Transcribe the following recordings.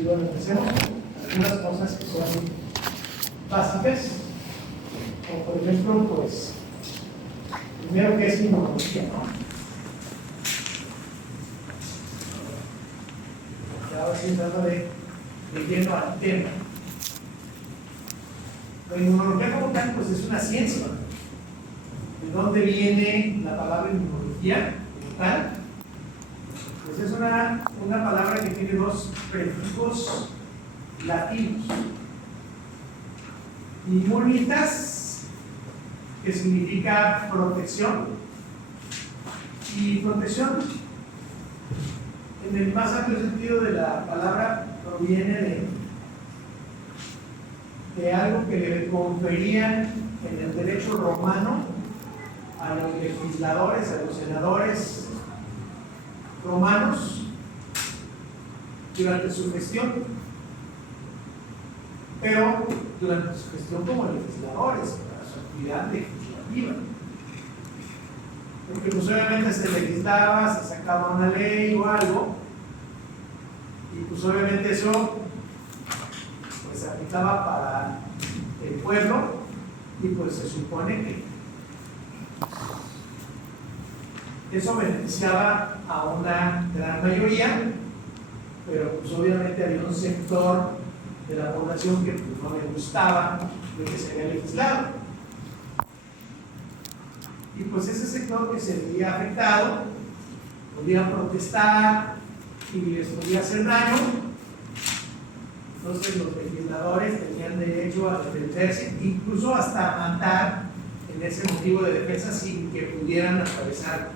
Y bueno, empecemos con algunas cosas que son básicas, como por ejemplo, pues, primero que es inmunología, ¿no? Ahora sí entrando de lleno al tema. La inmunología como tal, pues es una ciencia. ¿De dónde viene la palabra inmunología como tal? Pues es una palabra que tiene dos prefijos latinos. Immunitas, que significa protección, y protección, en el más amplio sentido de la palabra, proviene de algo que le conferían en el derecho romano a los legisladores, a los senadores romanos durante su gestión, pero durante su gestión como legisladores, para su actividad legislativa. Porque pues obviamente se legislaba, se sacaba una ley o algo, y pues obviamente eso pues se aplicaba para el pueblo, y pues se supone que eso beneficiaba a una gran mayoría, pero pues obviamente había un sector de la población que pues, no le gustaba de que se había legislado. Y pues ese sector que se veía afectado podía protestar y les podía hacer daño. Entonces los legisladores tenían derecho a defenderse, incluso hasta matar en ese motivo de defensa sin que pudieran atravesar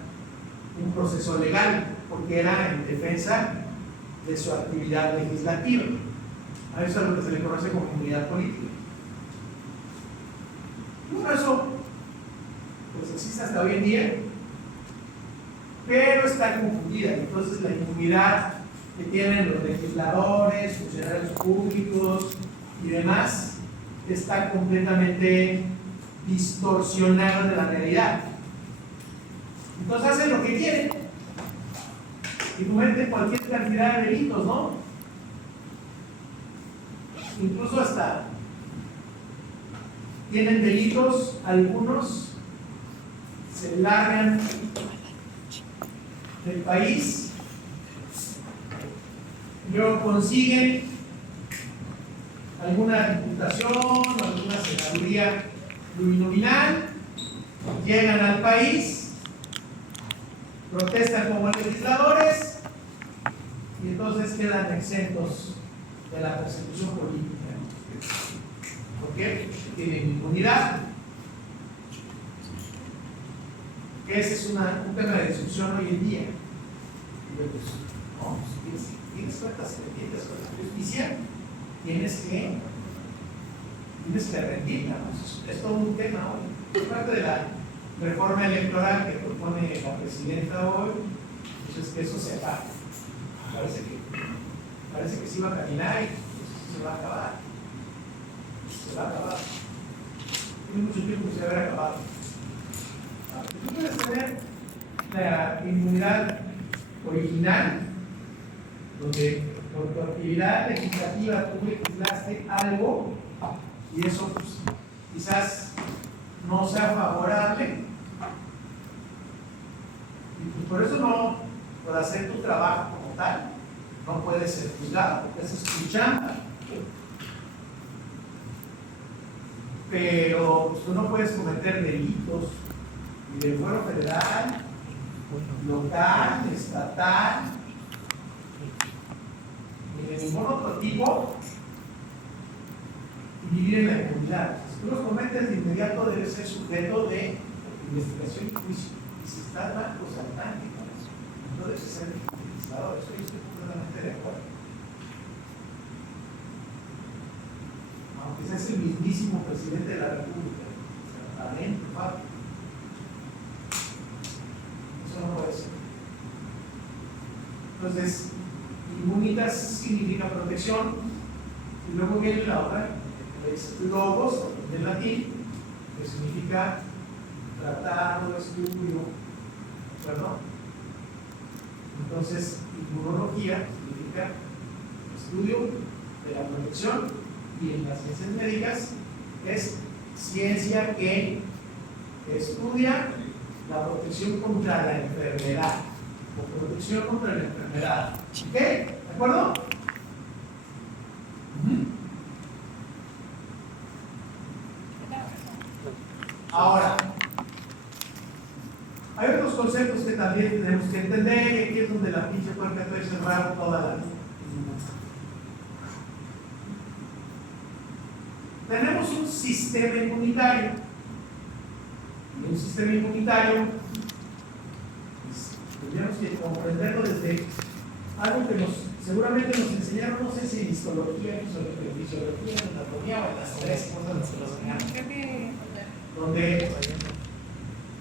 un proceso legal, porque era en defensa de su actividad legislativa. A eso es lo que se le conoce como inmunidad política. Y bueno, eso pues existe hasta hoy en día, pero está confundida. Entonces la inmunidad que tienen los legisladores, funcionarios públicos y demás está completamente distorsionada de la realidad. Entonces hacen lo que quieren y cometen cualquier cantidad de delitos, ¿no? Incluso hasta tienen delitos, algunos se largan del país, luego consiguen alguna diputación o alguna senaduría plurinominal, llegan al país, protestan como legisladores y entonces quedan exentos de la persecución política. ¿Por qué? Porque tienen inmunidad. Que ese es un tema de discusión hoy en día. Y yo, pues, no, tienes cuentas pendientes con la justicia, tienes que rendirla, ¿no? Es todo un tema hoy. Es parte de la reforma electoral que propone la presidenta hoy, pues es que eso se acabe. Parece que sí va a caminar y pues, se va a acabar. Se va a acabar. Tiene mucho tiempo que se haber acabado. Tú puedes tener la inmunidad original, donde por tu actividad legislativa tú legislaste algo y eso pues, quizás no sea favorable, y pues por eso no, por hacer tu trabajo como tal, no puedes ser juzgado, porque esa es tu chamba. Pero pues, tú no puedes cometer delitos ni de fuero federal, local, estatal, ni de ningún otro tipo y vivir en la impunidad. Si tú los cometes de inmediato, debes ser sujeto de investigación y juicio. Y si estás mal, pues al tanque con eso. No debes ser legislador. Eso yo estoy completamente de acuerdo. Aunque seas el mismísimo presidente de la República, o sea, adentro, Pablo. Eso no puede ser. Entonces, inmunitas significa protección, y luego viene la otra, es logos, en latín, que significa tratado, estudio, ¿verdad? Entonces, inmunología significa estudio de la protección, y en las ciencias médicas es ciencia que estudia la protección contra la enfermedad o protección contra la enfermedad. ¿Ok? ¿De acuerdo? Ahora, hay otros conceptos que también tenemos que entender, y aquí es donde la pinche puerta puede cerrar toda la vida. Tenemos un sistema inmunitario. Y un sistema inmunitario, pues, tendríamos que comprenderlo desde algo que seguramente nos enseñaron, no sé si en histología, fisiología, en anatomía o en las tres cosas nos lo enseñaron, donde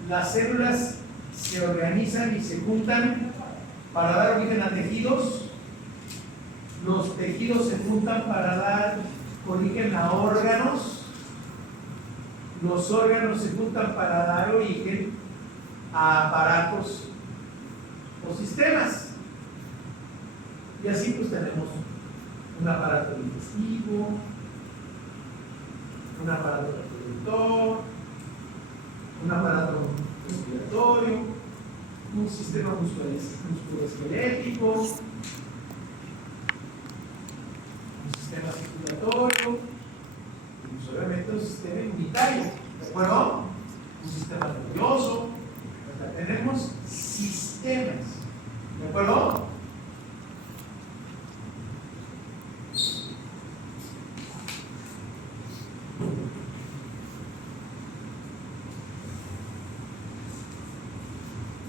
las células se organizan y se juntan para dar origen a tejidos, los tejidos se juntan para dar origen a órganos, los órganos se juntan para dar origen a aparatos o sistemas. Y así pues tenemos un aparato digestivo, un aparato reproductor, un aparato respiratorio, un sistema musculoesquelético, un sistema circulatorio, y pues obviamente un sistema inmunitario, ¿de acuerdo? Un sistema nervioso. O sea, tenemos sistemas, ¿de acuerdo?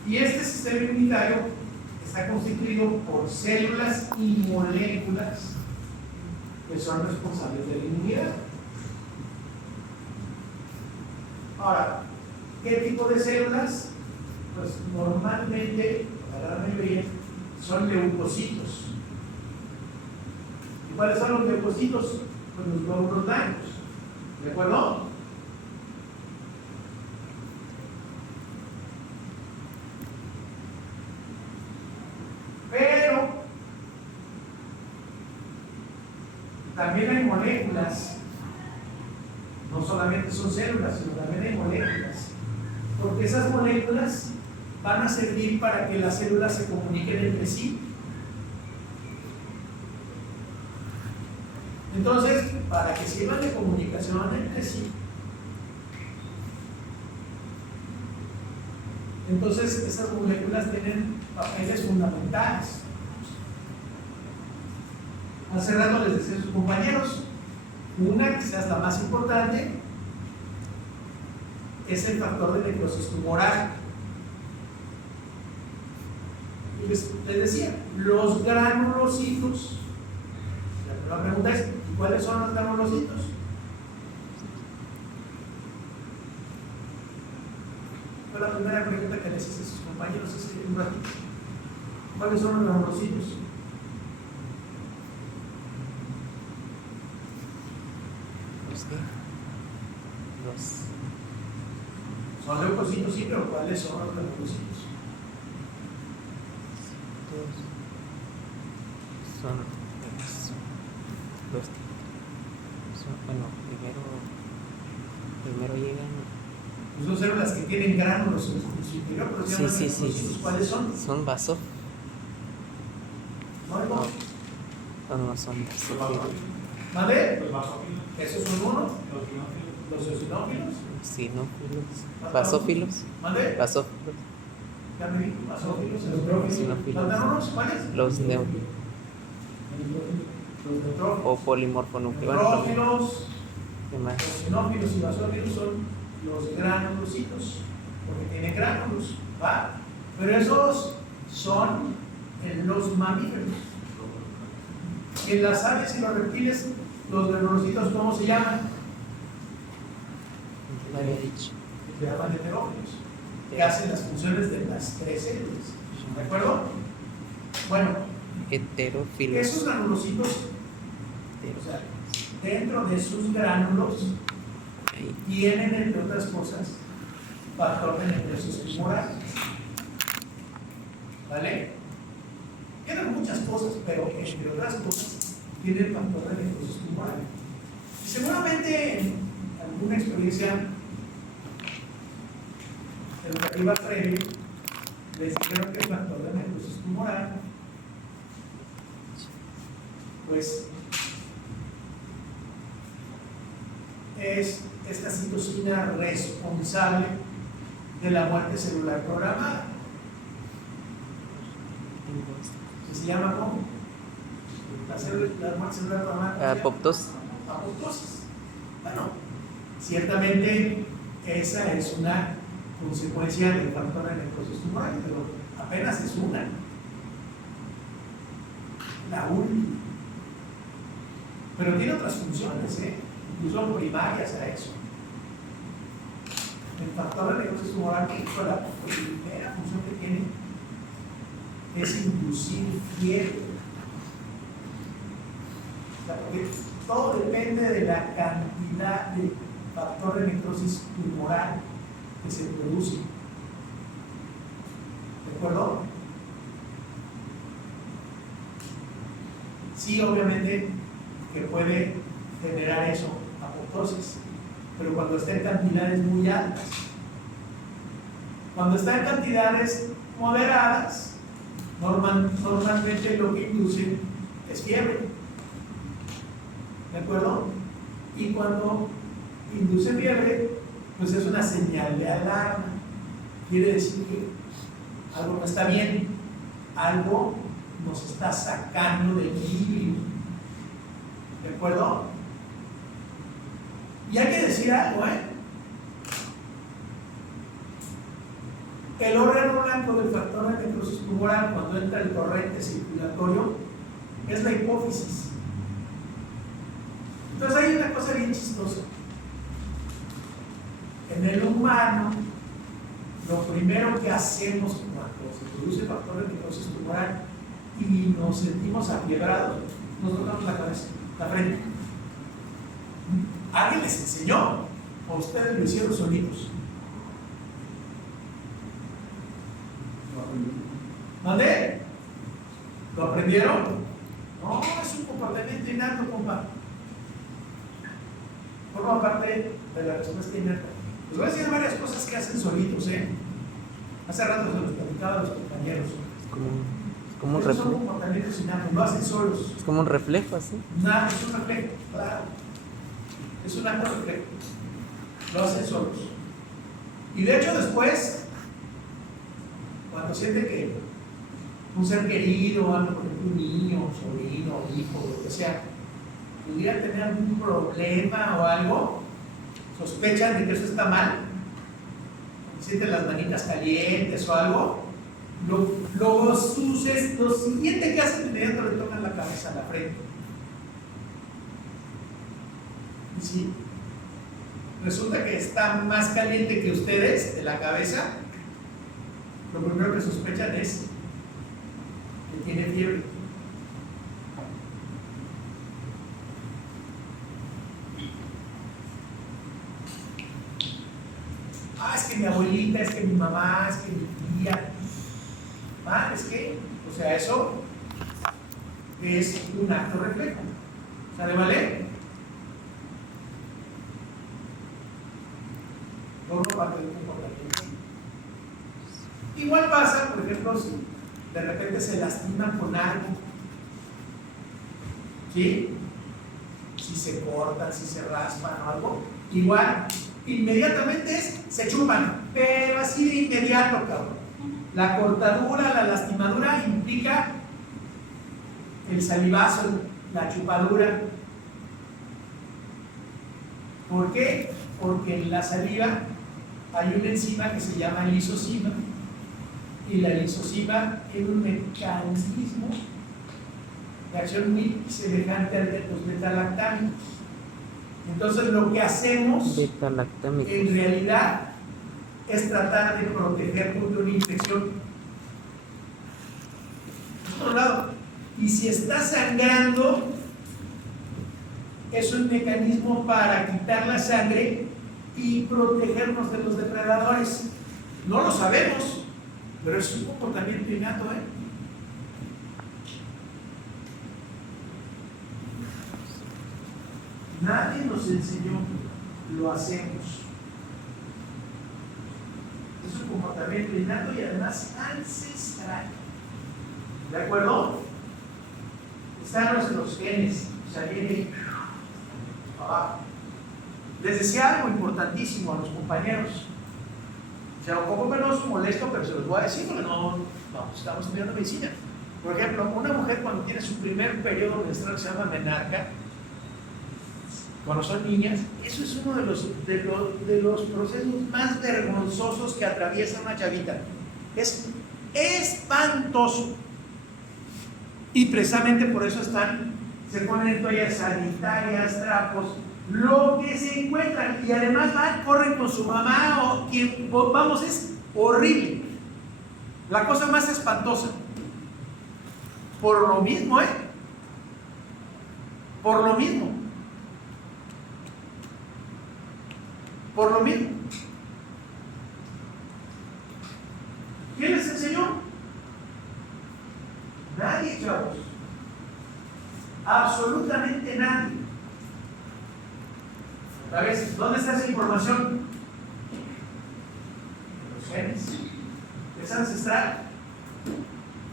Y este sistema inmunitario está constituido por células y moléculas que son responsables de la inmunidad. Ahora, ¿qué tipo de células? Pues normalmente, la gran mayoría, son leucocitos. ¿Y cuáles son los leucocitos? Pues los glóbulos blancos. ¿De acuerdo? Pero también hay moléculas, no solamente son células, sino también hay moléculas, porque esas moléculas van a servir para que las células se comuniquen entre sí. Entonces, para que sirvan de comunicación entre sí, entonces esas moléculas tienen papeles fundamentales. Hace rato les decía a sus compañeros, una quizás la más importante es el factor de necrosis tumoral. Y les decía, los granulocitos, la pregunta es, ¿cuáles son los granulocitos? Fue la primera pregunta que les hice a sus compañeros hace un ratito. ¿Cuáles son los granulocitos? Son leucocitos, sí, pero ¿cuáles son los granulocitos? Bueno, primero llegan. Son células que tienen gránulos en su interior, pero se llaman granulocitos. ¿Cuáles son? Son vasos. No son basófilos. ¿Vale? ¿Esos son uno? ¿Los eosinófilos? Sinófilos. Basófilos. ¿Vale? Basófilos. ¿Ya me dijo? ¿Basófilos? ¿Eosinófilos? ¿Faltan unos? ¿Cuáles? Los o polimorfonucleares. Neutrófilos, ¿Qué más? los sinófilos y basófilos son los granulocitos, porque tienen gránulos, ¿va? Pero esos son en los mamíferos. En las aves y los reptiles, los granulocitos, ¿cómo se llaman? No había dicho. Se llaman heterófilos, que hacen las funciones de las tres células, ¿de acuerdo? Bueno, Heterófilos. esos granulocitos, o sea, dentro de sus gránulos tienen, entre otras cosas, factor de necrosis tumoral. ¿Vale? Tienen muchas cosas, pero entre otras cosas tiene el factor de necrosis tumoral. Y seguramente en alguna experiencia educativa previa les dijeron que el factor de necrosis tumoral pues es esta citocina responsable de la muerte celular programada. ¿Se llama cómo? La muerte celular programada. Apoptosis. Apoptosis. Bueno, ciertamente esa es una consecuencia del factor de necrosis tumoral, pero apenas es una. La última. Pero tiene otras funciones, incluso primarias a eso. El factor de necrosis tumoral, la primera función que tiene es inducir fiebre. O sea, porque todo depende de la cantidad de factor de necrosis tumoral que se produce. ¿De acuerdo? Sí, obviamente que puede generar eso, apoptosis, pero cuando está en cantidades muy altas. Cuando está en cantidades moderadas, normalmente lo que induce es fiebre. ¿De acuerdo? Y cuando induce fiebre, pues es una señal de alarma. Quiere decir que algo no está bien, algo nos está sacando de equilibrio. ¿De acuerdo? Y hay que decir algo, El órgano blanco del factor de necrosis tumoral cuando entra el torrente circulatorio es la hipófisis. Entonces hay una cosa bien chistosa. En el humano, lo primero que hacemos cuando se produce el factor de necrosis tumoral y nos sentimos afiebrados, nos tocamos la cabeza, la frente. ¿Alguien les enseñó? ¿O ustedes lo hicieron solitos? ¿Dónde? ¿Lo aprendieron? No, es un comportamiento innato, compa. Forma parte de la respuesta innata. Les voy a decir varias cosas que hacen solitos, Hace rato se los platicaba a los compañeros. Es como un Esos son reflejo. comportamientos innatos, lo hacen solos. Es como un reflejo, así. Nada, es un reflejo, claro. Es un acto reflejo. Lo hacen solos. Y de hecho después, cuando siente que un ser querido, algo, por ejemplo, un niño, sobrino, hijo, lo que sea, pudiera tener algún problema o algo, sospechan de que eso está mal, sienten las manitas calientes o algo, lo siguiente que hacen inmediatamente le tocan la cabeza a la frente. Y si resulta que está más caliente que ustedes de la cabeza, lo primero que sospechan es que tiene fiebre. Es que mi abuelita, es que mi mamá, es que mi tía. Es que, o sea, eso es un acto reflejo. ¿Sale, vale? Forma parte de un comportamiento. Igual pasa, por ejemplo, si de repente se lastiman con algo. ¿Sí? Si se cortan, si se raspan o algo. Igual, inmediatamente se chupan, pero así de inmediato, cabrón. La cortadura, la lastimadura implica el salivazo, la chupadura. ¿Por qué? Porque en la saliva hay una enzima que se llama lisozima, y la lisozima tiene un mecanismo de acción muy semejante al de los betalactámicos. Entonces lo que hacemos en realidad es tratar de proteger contra una infección. Por otro lado, y si está sangrando, es un mecanismo para quitar la sangre y protegernos de los depredadores. No lo sabemos, pero es un comportamiento innato, Nadie nos enseñó, lo hacemos. Es un comportamiento innato y además ancestral. ¿De acuerdo? Están nuestros genes, o sea, viene abajo. Les decía algo importantísimo a los compañeros. O sea, un poco menos molesto, pero se los voy a decir porque no estamos estudiando medicina. Por ejemplo, una mujer cuando tiene su primer periodo menstrual se llama menarca. Cuando son niñas, eso es uno de los procesos más vergonzosos que atraviesa una chavita. Es espantoso. Y precisamente por eso se ponen toallas sanitarias, trapos, lo que se encuentran. Y además corren con su mamá o quien, vamos, es horrible. La cosa más espantosa. Por lo mismo, Por lo mismo. Por lo mismo. ¿Quién les enseñó? Nadie, chavos. Absolutamente nadie. Otra vez, ¿dónde está esa información? En los genes. Es ancestral.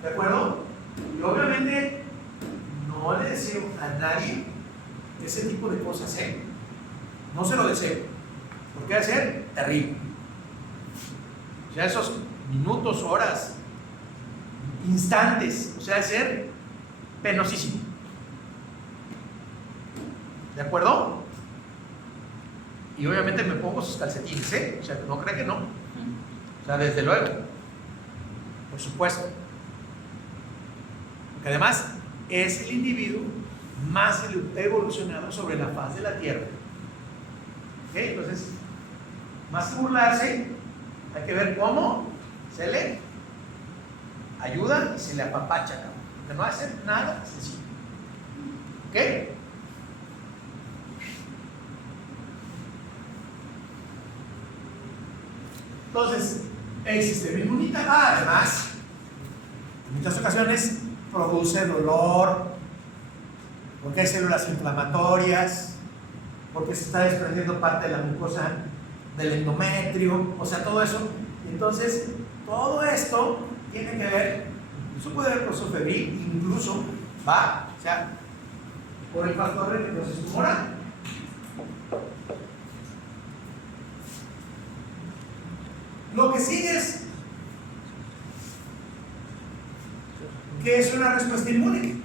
¿De acuerdo? Y obviamente no le deseo a nadie ese tipo de cosas, No se lo deseo. Porque va a ser terrible. O sea, esos minutos, horas, instantes, o sea, va a ser penosísimo. ¿De acuerdo? Y obviamente me pongo sus calcetines, O sea, no cree que no. O sea, desde luego. Por supuesto. Porque además es el individuo más evolucionado sobre la faz de la Tierra. ¿Ok? Entonces, más que burlarse, hay que ver cómo se le ayuda y se le apapacha, porque no hace nada sencillo. ¿Ok? Entonces, el sistema inmunitario, además, en muchas ocasiones produce dolor, porque hay células inflamatorias, porque se está desprendiendo parte de la mucosa del endometrio, o sea, todo eso. Entonces, todo esto tiene que ver, incluso puede haber proceso febril, incluso o sea, por el factor de necrosis tumoral. Lo que sigue es que es una respuesta inmune.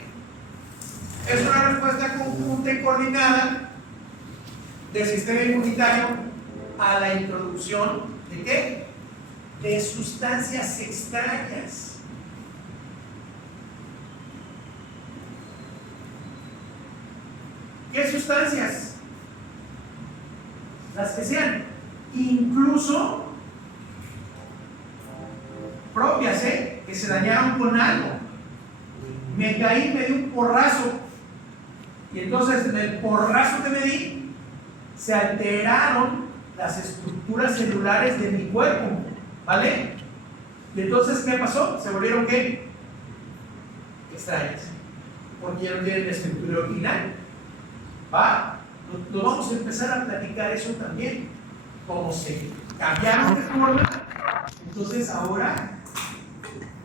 Es una respuesta conjunta y coordinada del sistema inmunitario a la introducción ¿de qué? De sustancias extrañas. ¿Qué sustancias? Las que sean, incluso propias, que se dañaron con algo. Me caí, me di un porrazo, y entonces en el porrazo que me di se alteraron las estructuras celulares de mi cuerpo, ¿vale? Y entonces, ¿qué pasó? Se volvieron ¿qué? Extrañas, porque ya no tienen estructura original. ¿Va? Nos vamos a empezar a platicar eso también, como se cambiaron de forma. Entonces ahora